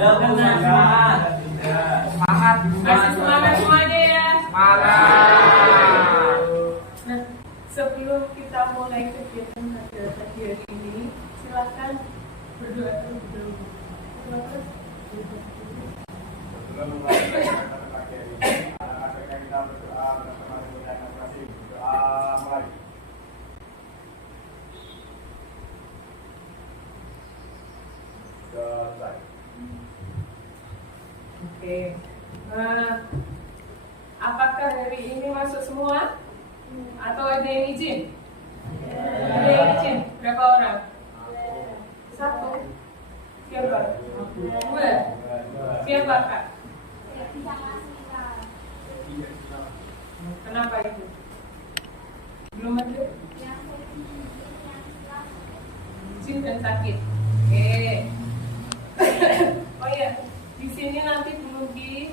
Semangat. Kasih semangat semuanya ya. Semangat. Nah, sebelum kita mulai kegiatan pagi hari ini, silakan berdoa terlebih dahulu. Sebelum mulai kegiatan pagi hari ini, adakah kita berdoa bersama dengan kasih doa mulai. Selesai. Oke. Apakah hari ini masuk semua? Atau ada yang izin? Ada yang izin? Berapa orang? 1. Siapa? 2. Siapa Kak? Kenapa itu? Belum ada? Izin dan sakit. Oke. Oh iya, di sini nanti Bu Luki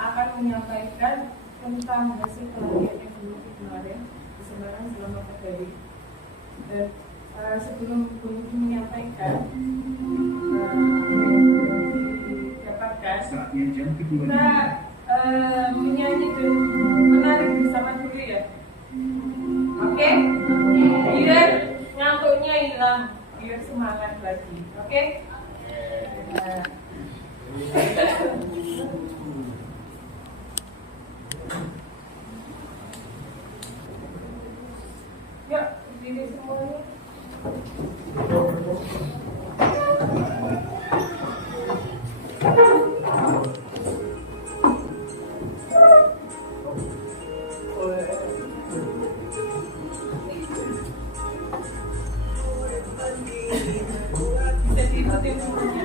akan menyampaikan tentang hasil pelatihan Bu Luki kemarin di Semarang selama 4 hari. Dan sebelum Bu Luki menyampaikan didapatkan, kita menyanyi dan menari bersama dulu ya. Oke? Biar ngantuknya hilang, biar semangat lagi. Oke? Yuk, berdiri semuanya. Bisa diikutin semuanya.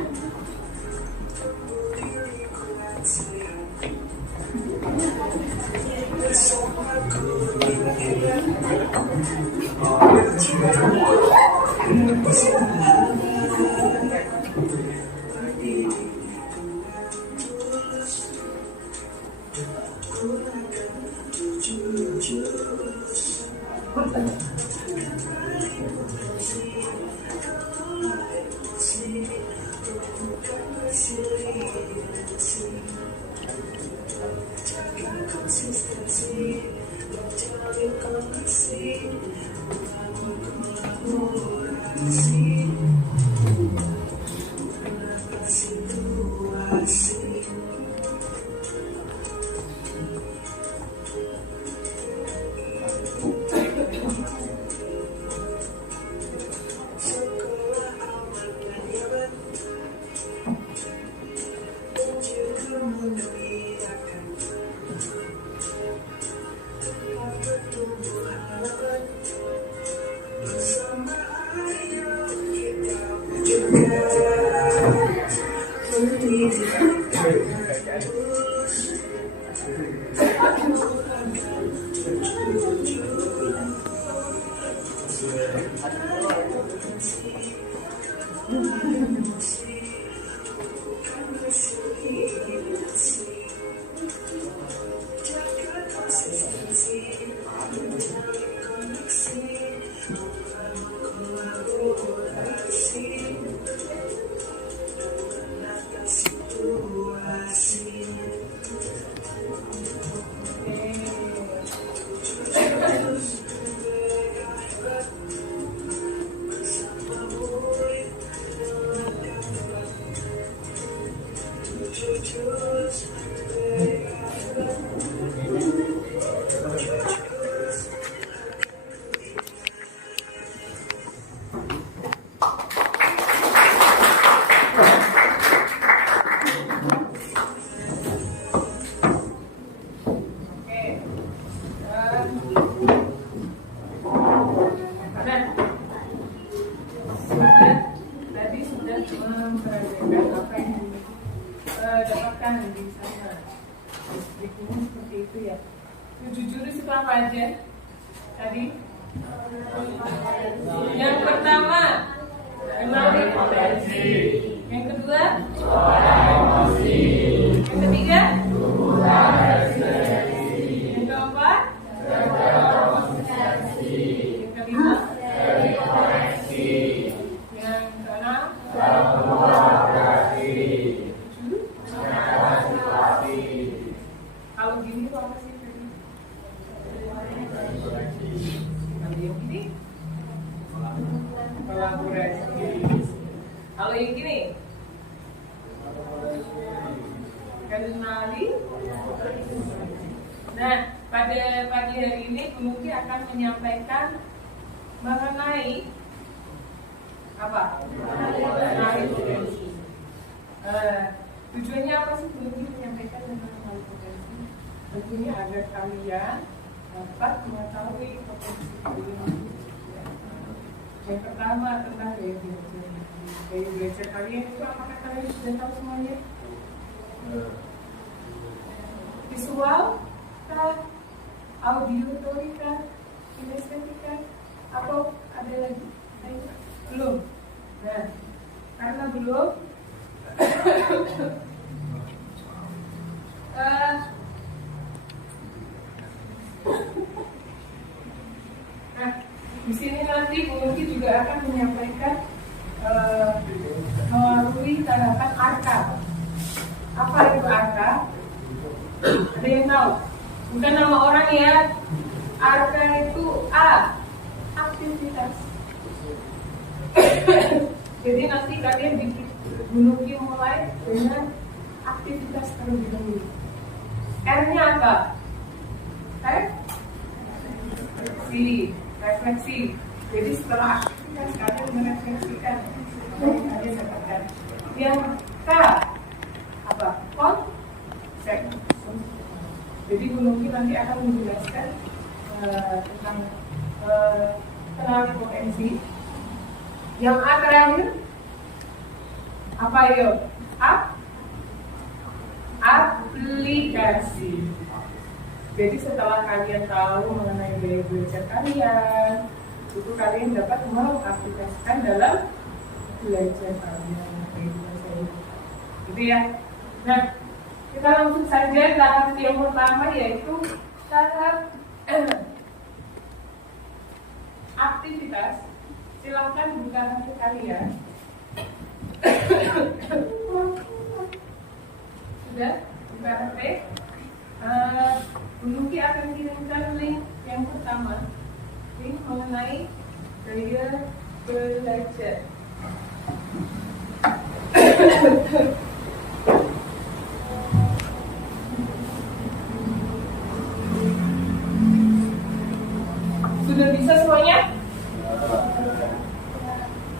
Dapatkan di sana. Bukunya seperti itu ya. 7 jurus itu apa aja? Tadi? Yang pertama, kenali potensi. Yang kedua, emosi. Yang ketiga, yang keempat, yang kelima, yang keenam, Nah, pada pagi hari ini Bu Nuki akan menyampaikan mengenai apa? Mengenai potensi. Tujuannya apa sih Bu Nuki menyampaikan tentang mengenai potensi? Tentunya agar kalian dapat mengetahui potensi kalian. Yang pertama tentang gaya belajar. Gaya belajar kalian itu apakah kalian sudah tahu semuanya? Visual, audiotorika, kinestetika, atau ada lagi? Belum. Nah, karena belum, nah, di sini nanti Bu Nuki juga akan menyampaikan melalui tanggapan arka. Apa itu arka? Ada yang tahu? Bukan nama orang ya. Arka itu A, aktivitas. Jadi nanti kalian bikin Bu Nuki mulai dengan aktivitas terlebih dahulu. R-nya apa? Refleksi. Jadi setelah aktivitas kalian merefleksikan apa yang kalian dapatkan. Yang K apa? Konsep. Jadi Bu Nuki nanti akan menjelaskan tentang kenali potensi. Yang A terakhir apa yuk? Aplikasi. Jadi setelah kalian tahu mengenai gaya belajar kalian, itu kalian dapat mengaplikasikan dalam belajar kalian. Gitu ya. Nah, kita langsung saja tahap yang pertama, yaitu tahap aktivitas. Silakan buka HP kalian. Sudah buka HP. Bu Nuki akan kirimkan link yang pertama, link mengenai gaya belajar. Sudah bisa semuanya?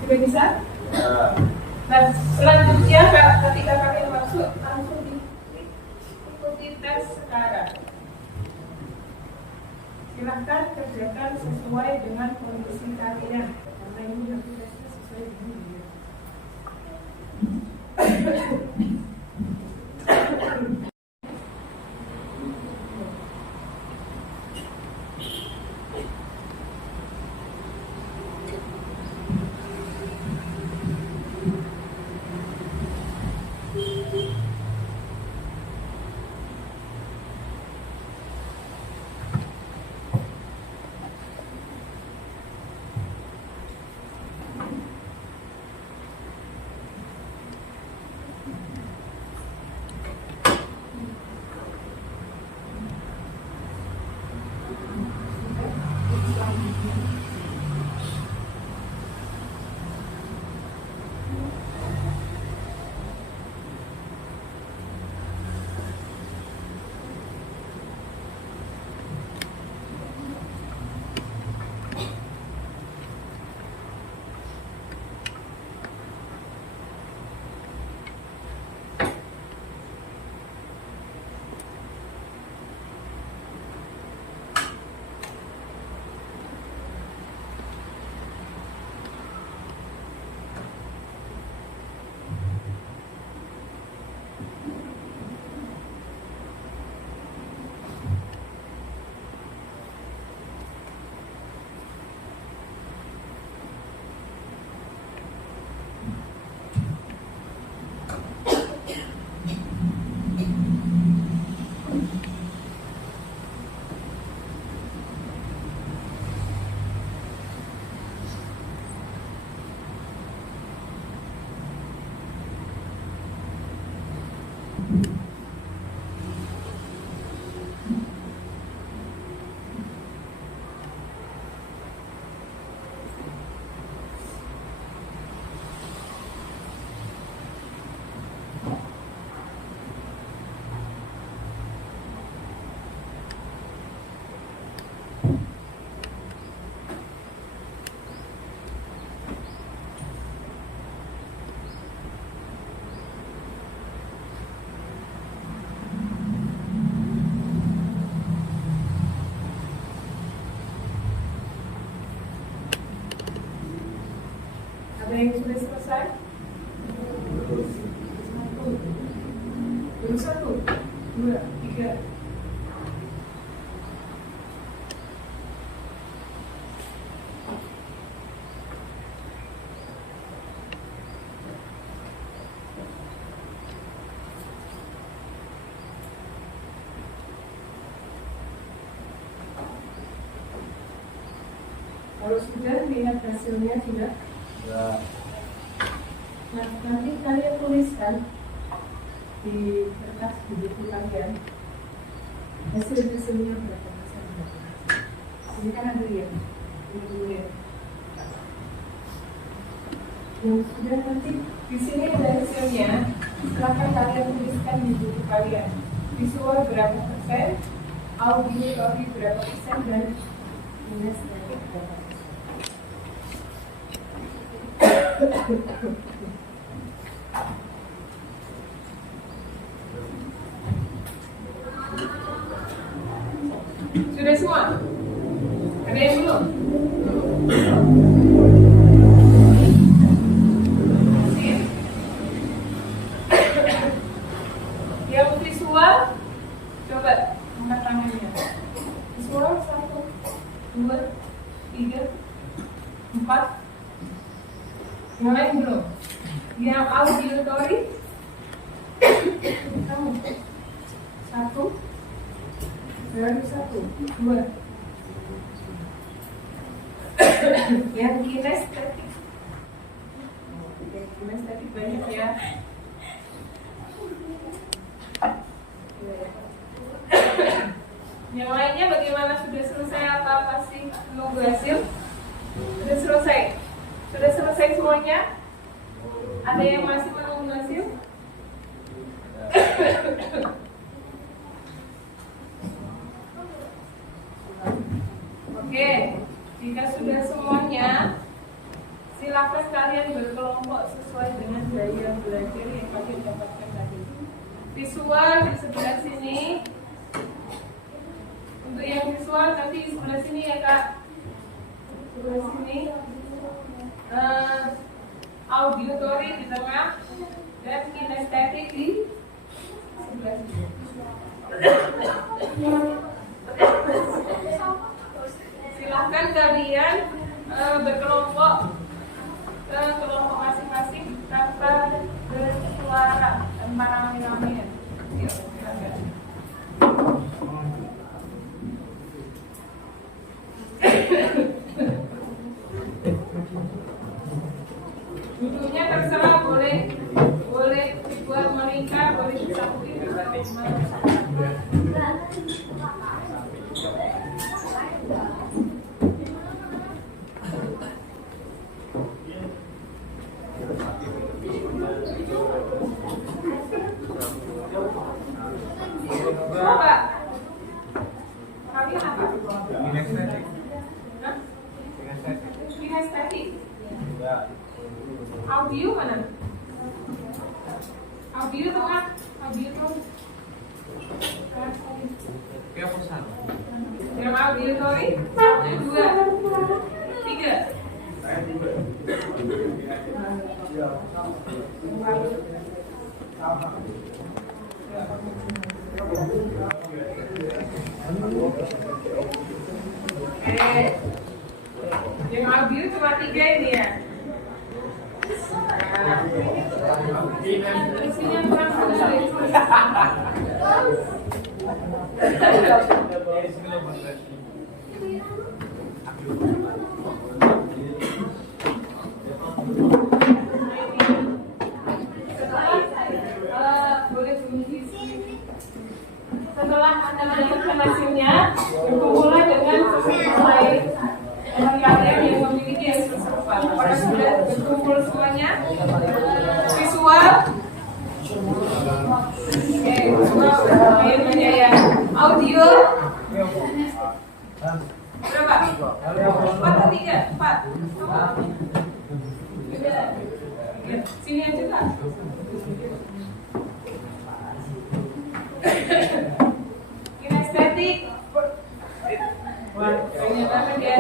Sudah bisa? Nah, selanjutnya ketika kalian masuk, langsung ikuti tes sekarang. Silahkan kerjakan sesuai dengan kondisi kalian, karena ini nanti tesnya sesuai dengan dia. 1, 2, 3. Kalau sudah lihat hasilnya sudah. Ya. Nah, nanti kalian tuliskan di kertas di buku kalian hasilnya berapa persen. Ini kan ada ya, ini yang sudah nanti di sini ada hasilnya. Silakan kalian tuliskan di buku kalian. Visual berapa persen, audio berapa persen, dan kinestetik berapa persen. Sudah semua? Ada yang belum? Masih? Yang visual, coba angkat tangannya. Visual 1, 2, 3, 4. Yang lain belum? Yang auditory? Kamu? 1, baru 1, 2. Yang kinestetik? Kinestetik banyak ya. Yang lainnya bagaimana? Sudah selesai atau masih menunggu hasil? Sudah selesai? Sudah selesai semuanya? Ada yang masih menunggu hasil? Oke, jika sudah semuanya, silakan kalian berkelompok sesuai dengan gaya belajar yang kalian dapatkan tadi. Visual di sebelah sini. Untuk yang visual nanti di sebelah sini ya Kak. Sebelah sini. Auditory di tengah dan kinestetik di sebelah sini. Silahkan kalian berkelompok ke kelompok masing-masing tanpa bersuara tanpa rame-ramean. Yuk, silakan. Duduknya terserah, boleh buat meringkat, boleh disamping, Coba. Kalian apa? Kinestetik. Hah? Kinestetik. Ya. Audio mana? Audio tengah. Audio tuh. Kayak pesan. Yang auditory 1, 2, 3. Saya juga. Yang audio cuma 3 ini ya. Isinya kurang setelah Anda mendapatkan hasilnya, berkumpullah dengan sesuai teman kalian yang memiliki hasil serupa. Apakah sudah berkumpul semuanya? Visual? Oke, visual lumayan banyak ya. Audio? Berapa? 4 atau 3? 4? Sini aja Kak. Kinestetik. Banyak banget ya.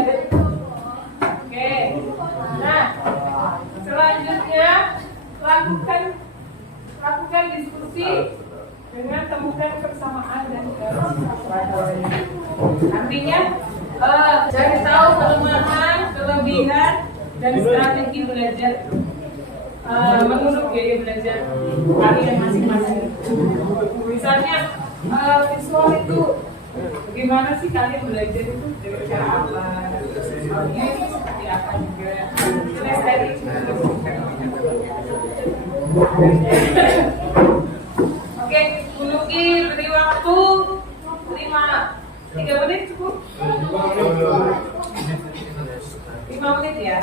Oke. Nah, selanjutnya lakukan diskusi dengan temukan persamaan dan kesetaraan. Artinya cari tahu kelemahan, kelebihan, dan strategi belajar menurut gaya belajar kalian masing-masing. Misalnya visual itu bagaimana sih kalian belajar itu dengan cara apa? Audio itu seperti apa juga? Kinesthetik juga. Oke, Buluki beri waktu 3 menit cukup? 5 menit ya?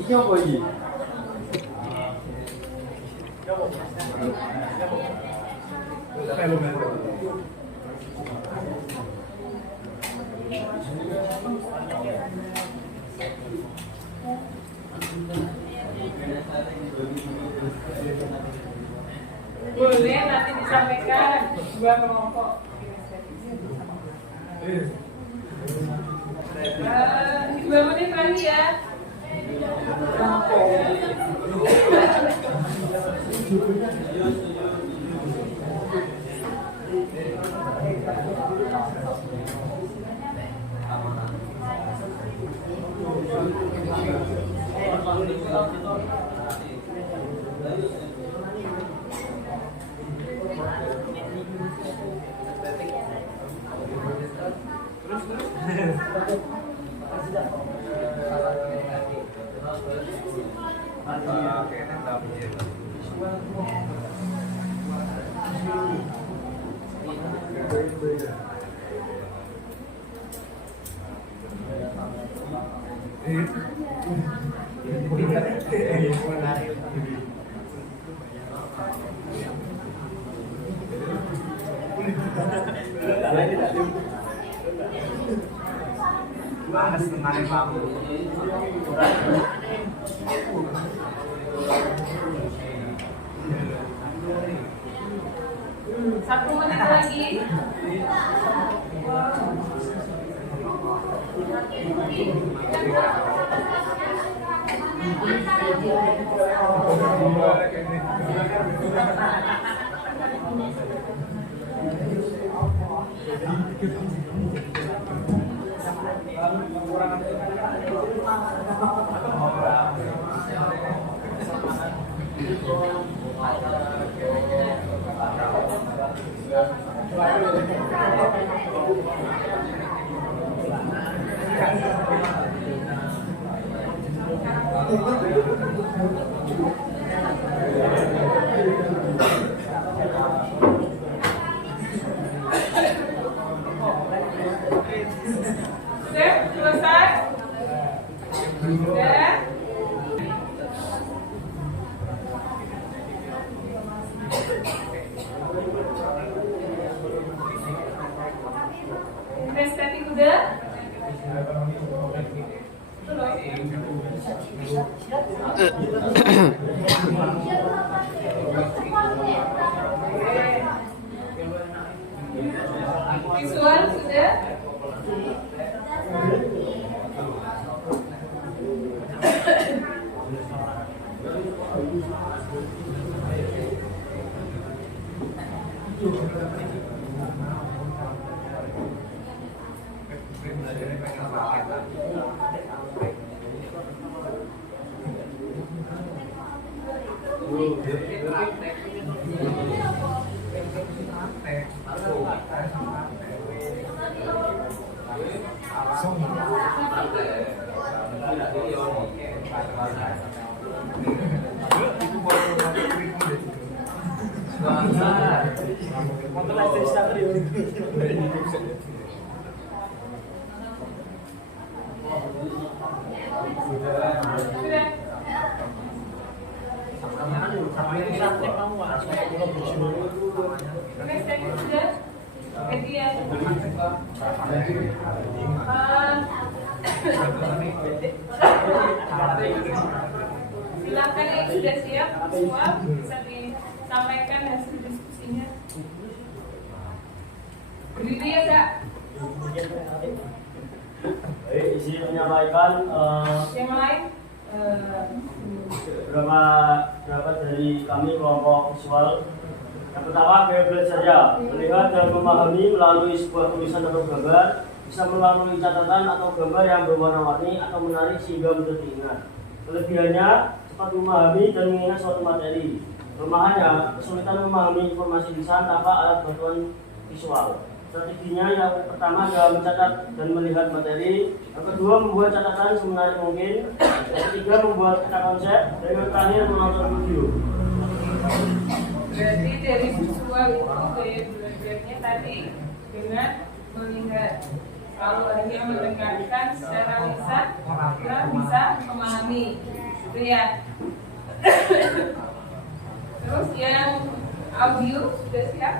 Ini apa lagi? Boleh nanti disampaikan 2 kelompok. 2 menit lagi ya. Satu menit lagi. Sudah. Estetik udah? Visual sudah? Sudah. Estetik sudah? Jadi ya. Silakan yang sudah siap semua bisa disampaikan hasil diskusinya. Berdiri ya Kak. Baik, isi menyampaikan Yang lain beberapa dari kami kelompok visual. Yang pertama, gaya belajarnya melihat dan memahami melalui sebuah tulisan atau gambar, bisa melalui catatan atau gambar yang berwarna-warni atau menarik sehingga mudah diingat. Kelebihannya cepat memahami dan mengingat suatu materi. Kelemahannya kesulitan memahami informasi lisan tanpa alat bantuan visual. Strateginya yang pertama adalah mencatat dan melihat materi. Yang kedua, membuat catatan semenarik mungkin. Yang ketiga, membuat peta konsep. Dan yang terakhir, menonton video. berarti dari visual itu gaya belajarnya tadi dengan melihat. Kalau hanya mendengarkan secara lisan, kita bisa memahami, gitu ya. Terus yang audio sudah siap?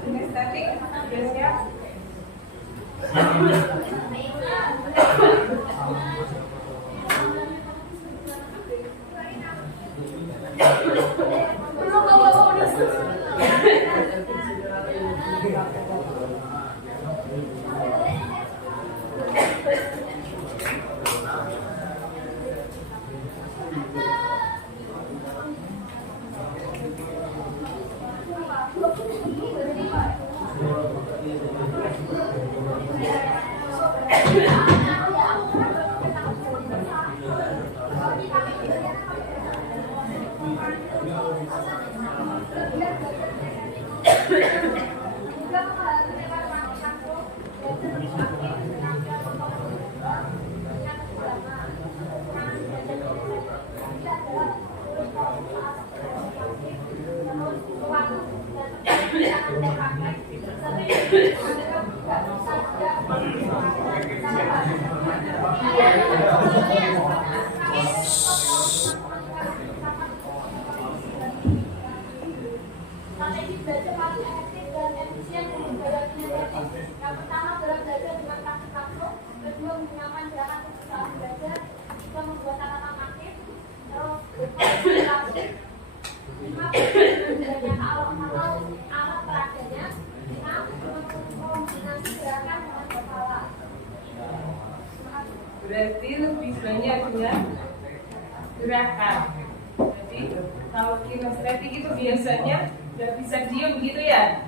Kinestetik sudah siap? Strategi belajar paling efektif dan efisien untuk belajar kinesis. Yang pertama adalah belajar dengan praktik langsung, kedua menggunakan gerakan kebiasaan belajar, ketiga membuat catatan aktif, terus berkomunikasi, lima belajar alat peradanya, enam kombinasi gerakan dengan kepala. Berarti lebih banyak dengan gerakan. Jadi kalau kinestetik itu biasanya nggak bisa diem gitu ya?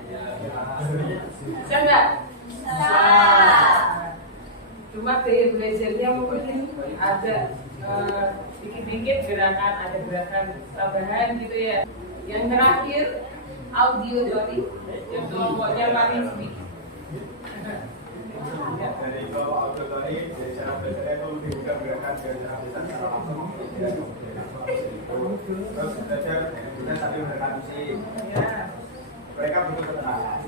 Bisa nggak? Bisa. Cuma gaya belajarnya mungkin ada dikit-dikit gerakan, ada gerakan tambahan gitu ya. Yang terakhir audio tadi, yang kelompoknya paling sedikit. Dari kelompok audio tadi, dari cara belajarnya itu lebih bukan gerakan secara lisan secara langsung. Terus belajar kita sambil mendengar musik. Mereka butuh ketenangan.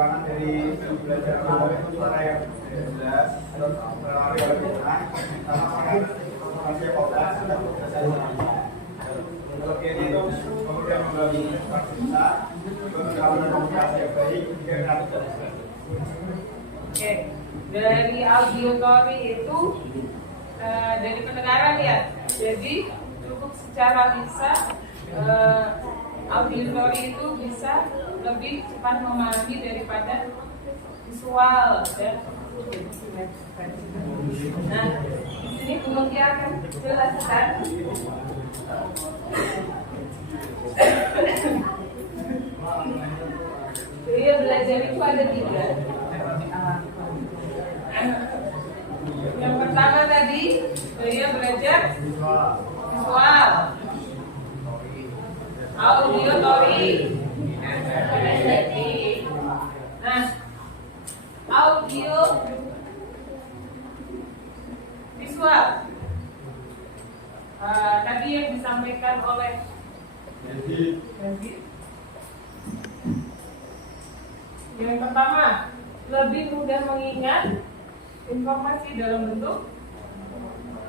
kekurangan dari belajar agama itu suara yang jelas dan berlari oleh kita karena sangat informasi yang kompleks dan berproses. Kelebihannya itu kemudian melalui interaksi kita, pengalaman komunikasi yang baik, kreatif dan sebagainya. Oke, dari auditory itu dari pendengaran ya. Jadi cukup secara lisan auditory itu bisa lebih cepat memahami daripada visual ya. Nah, di sini Bung Kia akan jelaskan. Jadi belajar itu ada 3. Yang pertama tadi dia belajar visual, auditory, nah audio visual tadi yang disampaikan oleh yang pertama lebih mudah mengingat informasi dalam bentuk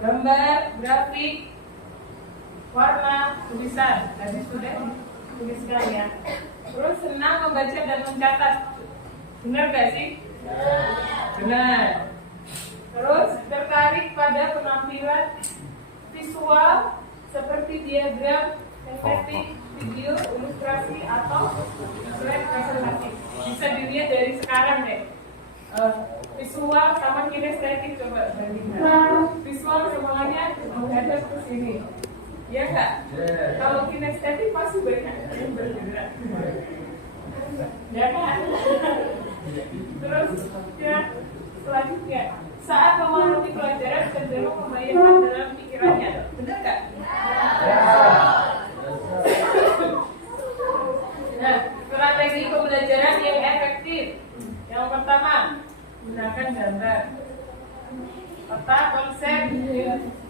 gambar, grafik, warna, tulisan. Tadi sudah tuliskan ya. Terus senang membaca dan mencatat. Benar gak sih? Benar. Terus tertarik pada penampilan visual seperti diagram, grafik, video, ilustrasi atau slide presentasi. Bisa dilihat dari sekarang deh. Visual sama kinestetik coba bandingkan. Visual semuanya menghadap ke sini. Ya enggak? Kalau kinestetik pasti banyak yang bergerak. Ya kan? Terus ya selanjutnya saat memahami pelajaran cenderung membayangkan dalam pikirannya. Benar nggak? Nah, strategi pembelajaran yang efektif. Yang pertama, gunakan gambar, peta, konsep,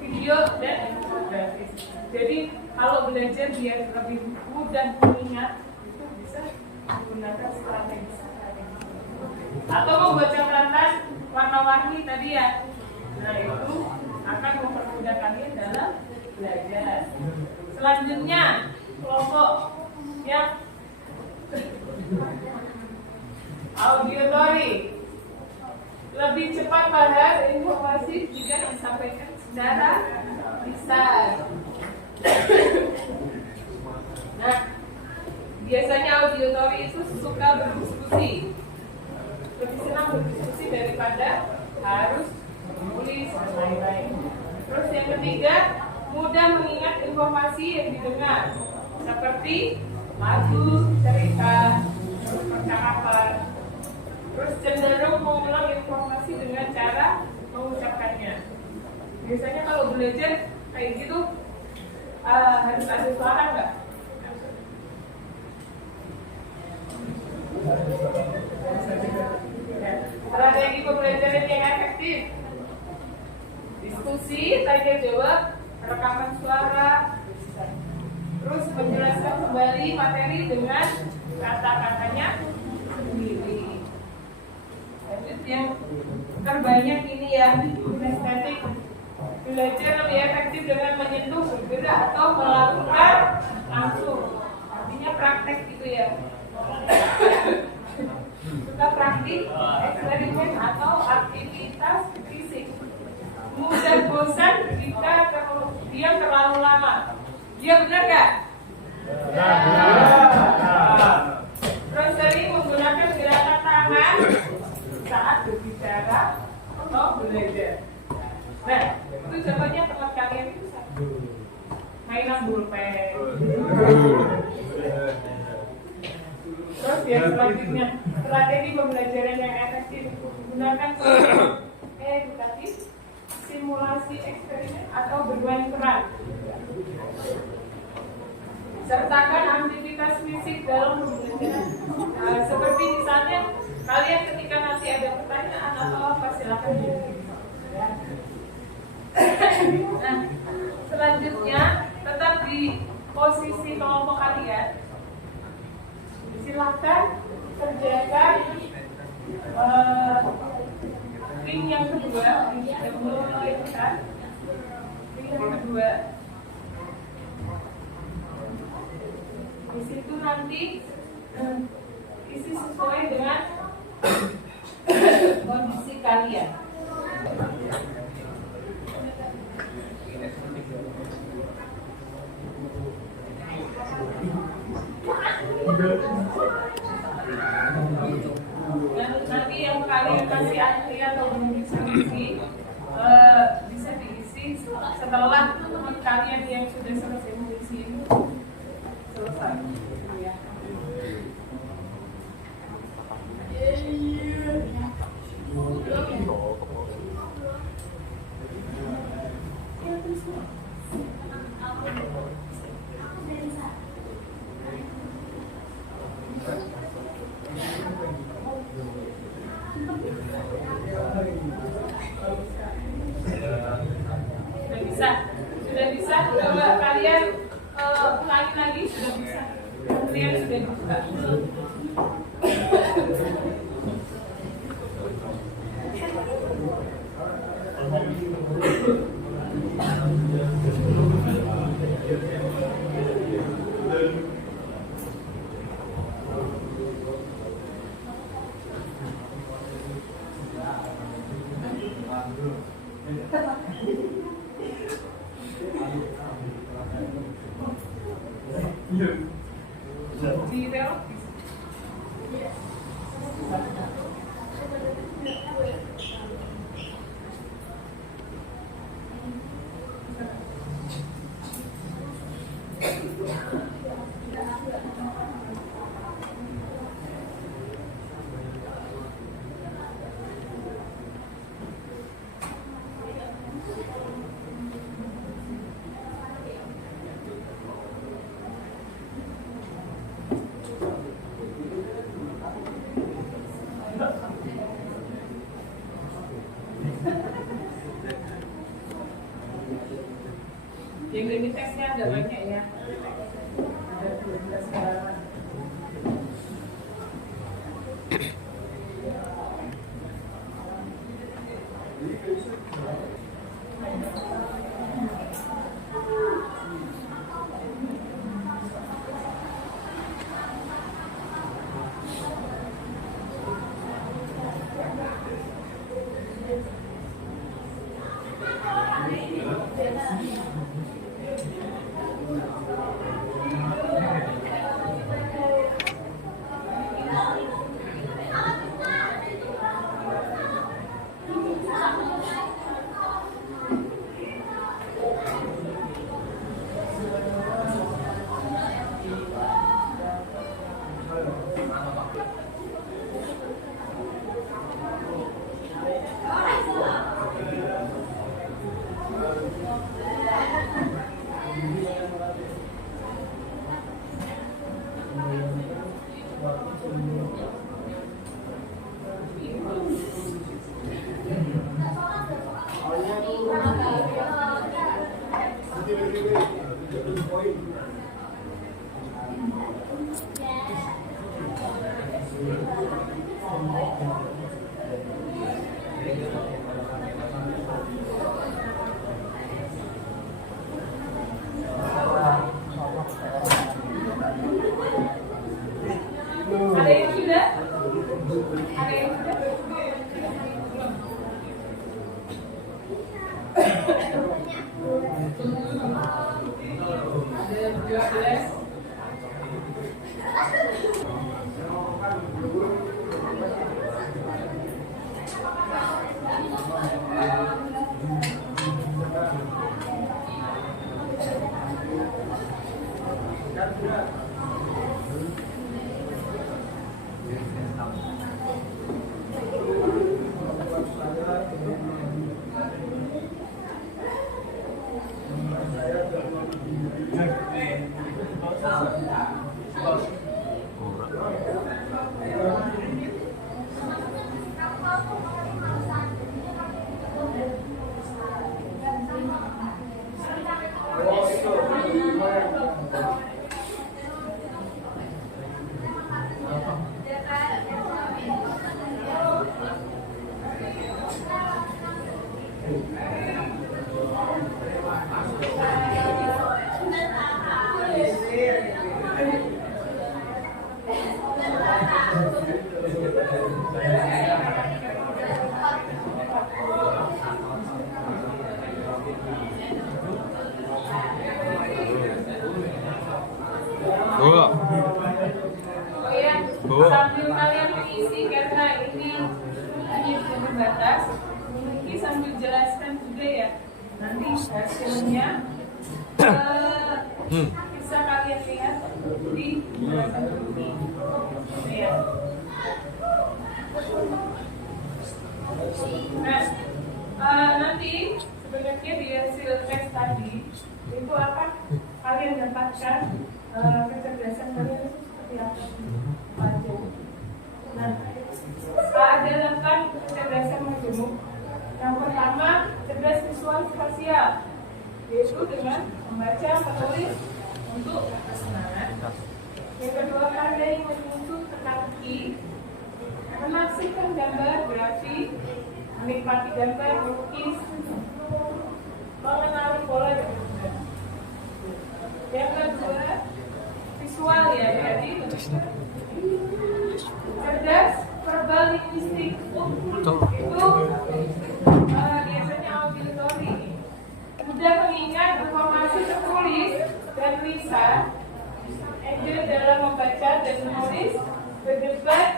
video, dan infografis. Jadi kalau belajar biar lebih mudah mengingat, itu bisa menggunakan strategi. Atau membaca catatan warna-warni tadi ya. Nah itu akan mempermudah kalian dalam belajar. Selanjutnya kelompok yang auditory, lebih cepat paham informasi jika disampaikan secara lisan. Nah, biasanya auditory itu suka berdiskusi, lebih senang berdiskusi daripada harus menulis dan lain-lain. Terus yang ketiga, mudah mengingat informasi yang didengar, seperti lagu, cerita, percakapan. Terus cenderung mengulang informasi dengan cara mengucapkannya. Biasanya kalau belajar kayak gitu harus ada suara nggak? Strategi pembelajaran yang efektif: diskusi, tanya jawab, rekaman suara, terus menjelaskan kembali materi dengan kata-katanya sendiri. Lanjut yang terbanyak ini ya, kinestetik. Belajar lebih efektif dengan menyentuh, bergerak atau melakukan langsung. Artinya praktek gitu ya. Suka praktik, eksperimen atau aktivitas fisik. Mudah bosan jika diam terlalu lama. Dia benar gak? Terus sering menggunakan gerakan tangan saat berbicara atau belajar. Nah, itu contohnya teman kalian itu mainan pulpen. Terus yang selanjutnya, strategi pembelajaran yang efektif menggunakan edukatif, simulasi eksperimen atau bermain peran. Sertakan aktivitas fisik dalam pembelajaran. Seperti misalnya kalian ketika nanti ada pertanyaan atau apa silakan. Nah, selanjutnya tetap di posisi kelompok kalian. Silakan kerjakan itu kan. Yang kedua, di situ nanti isi sesuai dengan kondisi kalian. Dan nanti yang kalian kasih ahli atau bisa diisi setelah teman kalian yang sudah selesai mengisi itu selesai. Ya. Sudah bisa, coba kalian ulangi lagi, sudah bisa. Kalian sudah bisa. Yang ini tesnya ada banyak ya. Ada 12 halaman. Ada yang sudah? Ada yang sudah? Ada 12. atas memiliki sambil jelaskan juga ya nanti hasilnya bisa kalian lihat di belakang ini ya. Nah, nanti sebenarnya di hasil tes tadi itu akan kalian dapatkan kecerdasan kalian itu seperti apa aja. Nah, ada 8 kecerdasan majemuk. Yang pertama, cerdas visual spasial, yaitu dengan membaca, menulis untuk kesenangan. Yang kedua, pandai menyusun teka-teki, menafsirkan gambar, grafik, menikmati gambar, melukis, mengenali pola dan bentuk. Yang kedua, visual ya, jadi cerdas verbal linguistik itu biasanya auditory, mudah mengingat informasi tertulis dan lisan, enjoy dalam membaca dan menulis, berdebat,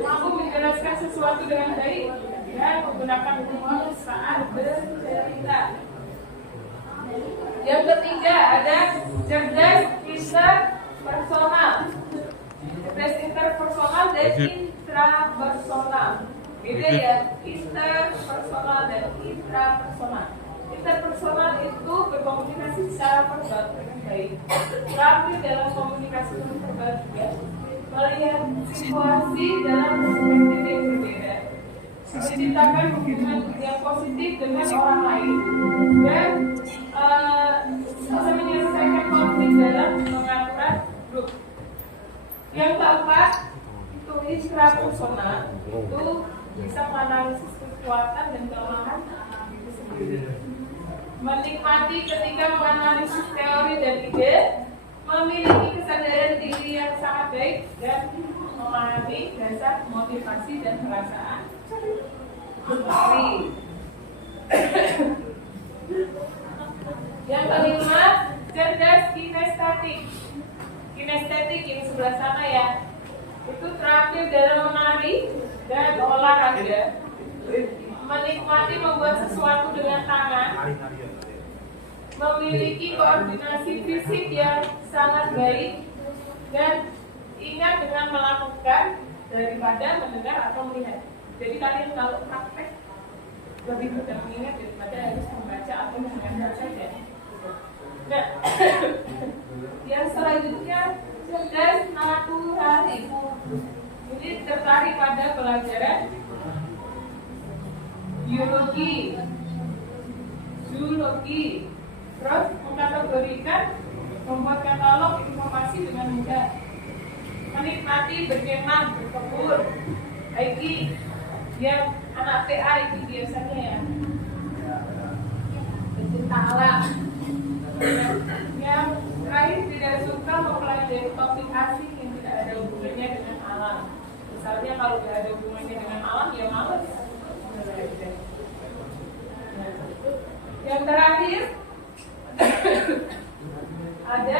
mampu menjelaskan sesuatu dengan baik dan menggunakan humor saat bercerita. Yang ketiga ada cerdas interpersonal. Cerdas interpersonal dan intrapersonal. Beda ya, interpersonal dan intrapersonal. Interpersonal itu berkomunikasi secara verbal dengan baik, terampil dalam komunikasi non-verbal juga, melihat situasi dalam perspektif yang berbeda, menciptakan hubungan yang positif dengan orang lain, dan bisa menyelesaikan konflik dalam pengaturan grup. Yang keempat itu intrapersonal, itu bisa menganalisis kekuatan dan kelemahan itu sendiri, menikmati ketika menganalisis teori dan ide, memiliki kesadaran diri yang sangat baik, dan memahami dasar motivasi dan perasaan diri. Yang kelima, cerdas kinestetik. Kinestetik yang sebelah sana ya, itu terampil dalam menari dan olahraga, menikmati membuat sesuatu dengan tangan, memiliki koordinasi fisik yang sangat baik, dan ingat dengan melakukan daripada mendengar atau melihat. Jadi kalian kalau praktek lebih mudah mengingat daripada harus membaca atau mendengar saja. Nah, yang selanjutnya cerdas naturalis. Ini tertarik pada pelajaran biologi, zoologi, terus mengkategorikan, membuat katalog informasi dengan mudah, menikmati berkemah, berkebun, hiking, yang anak TA itu biasanya ya, pecinta alam. Yang terakhir tidak suka mempelajari topik asing yang tidak ada hubungannya dengan alam. Misalnya kalau tidak ada hubungannya dengan alam, ya males. Yang terakhir ada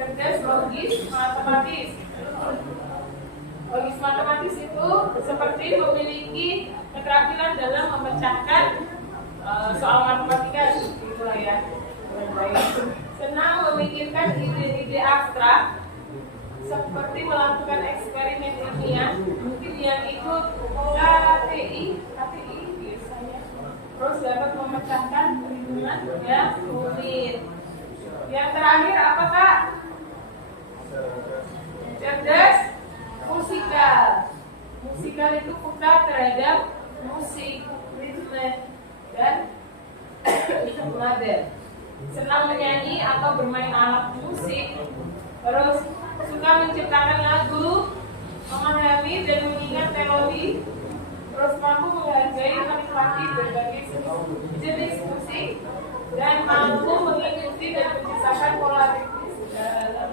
cerdas logis matematis. Logis matematis itu seperti memiliki keterampilan dalam memecahkan soal matematika, itulah ya. Senang memikirkan ide-ide abstrak, seperti melakukan eksperimen ilmiah, mungkin yang ikut KTI biasanya. Terus dapat memecahkan perhitungan yang rumit. Yang terakhir apa Kak? Cerdas musikal. Musikal itu peka terhadap musik, ritme, dan nada. Senang menyanyi atau bermain alat musik, terus suka menciptakan lagu, memahami dan mengingat melodi, terus mampu menghargai menikmati berbagai jenis musik, dan mampu mengikuti dan menciptakan pola ritmis dalam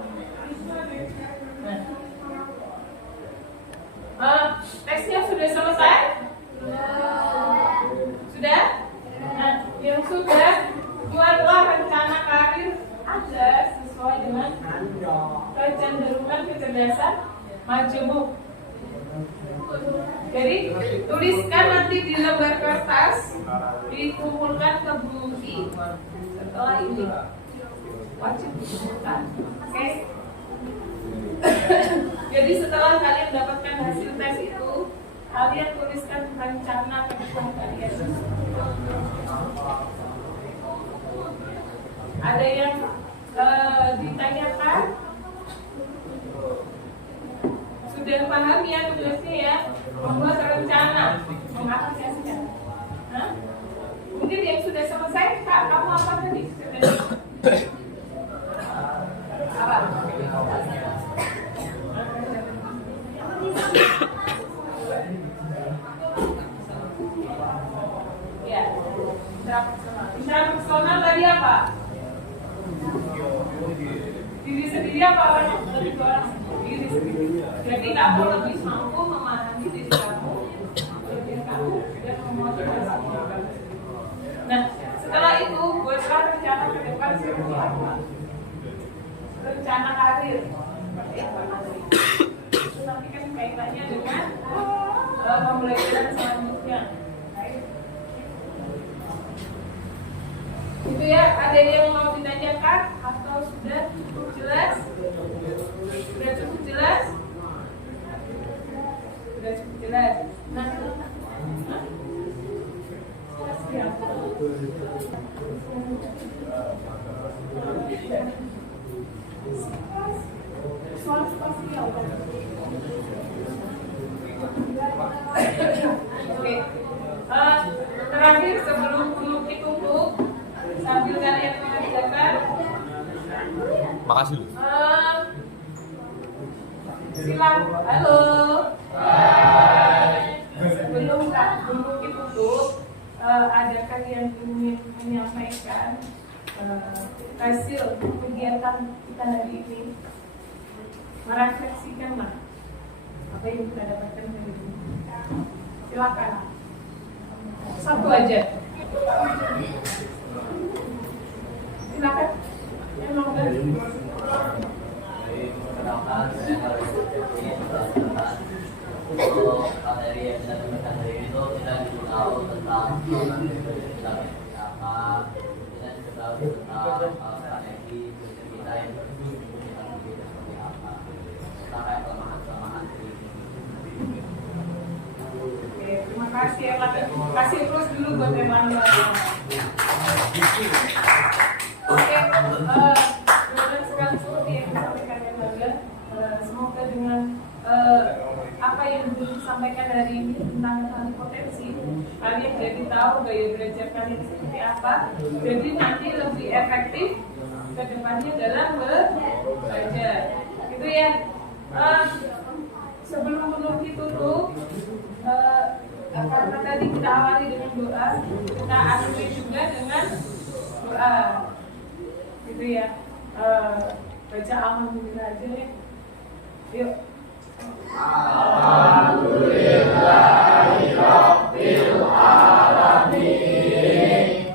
teksnya sudah selesai? Sudah? Nah, yang sudah, buatlah rencana karir Anda sesuai dengan kecenderungan kecerdasan majemuk. Jadi tuliskan nanti di lembar kertas, dikumpulkan ke bumi. Setelah ini wajib dikumpulkan. Oke? Jadi setelah kalian dapatkan hasil tes itu, kalian tuliskan rencana ke depan kalian. Ada yang ditanyakan? Sudah paham ya tugasnya ya? Membuat rencana, mengaplikasikan. Hah? Mungkin yang sudah selesai, Kak, kamu apa tadi? Apa? Ya, bicara personal tadi apa? Diri sendiri apa orang? Diri sendiri. Jadi kamu lebih mampu memahami diri kamu, lebih kamu dan memotivasi kamu. Nah, setelah itu buatlah rencana ke depan seperti apa? Rencana karir seperti apa nanti? Itu nanti kan kaitannya dengan pembelajaran selanjutnya. Itu ya, ada yang mau ditanyakan atau sudah cukup jelas? Sudah cukup jelas? Sudah cukup jelas. Nah, soal spasial. Oke. Terakhir sebelum ditutup, sambil kalian mengerjakan. Makasih. Silakan. Halo. Sebelum ditutup, adakah yang ingin menyampaikan hasil kegiatan kita hari ini? Merefleksikanlah apa yang kita dapatkan hari ini. Silakan. Satu aja. Silakan. Yang nomor. Untuk materi yang kita dapatkan hari ini itu kita tahu tentang apa, kita juga tahu tentang strategi kita yang seperti apa, tentang kelemahan-kelemahan diri. Oke, terima kasih Emmanuel. Kasih terus dulu buat Emmanuel. Oke, benar sekali seperti yang disampaikan Emmanuel. Semoga dengan apa yang disampaikan hari ini tentang potensi, kalian jadi tahu gaya belajar kalian seperti apa. Jadi nanti lebih efektif ke depannya dalam belajar. Gitu ya. Sebelum ditutup, karena tadi kita awali dengan doa, kita akhiri juga dengan doa, gitu ya. Baca alhamdulillah aja ya. Yuk. Alhamdulillahirabbil alamin.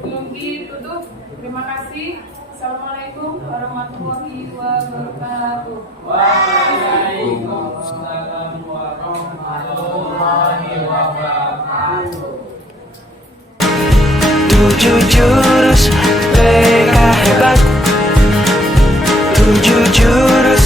Belum ditutup. Terima kasih. Assalamualaikum warahmatullahi wabarakatuh. Waalaikumsalam warahmatullahi wabarakatuh. 7 jurus mereka hebat, 7 jurus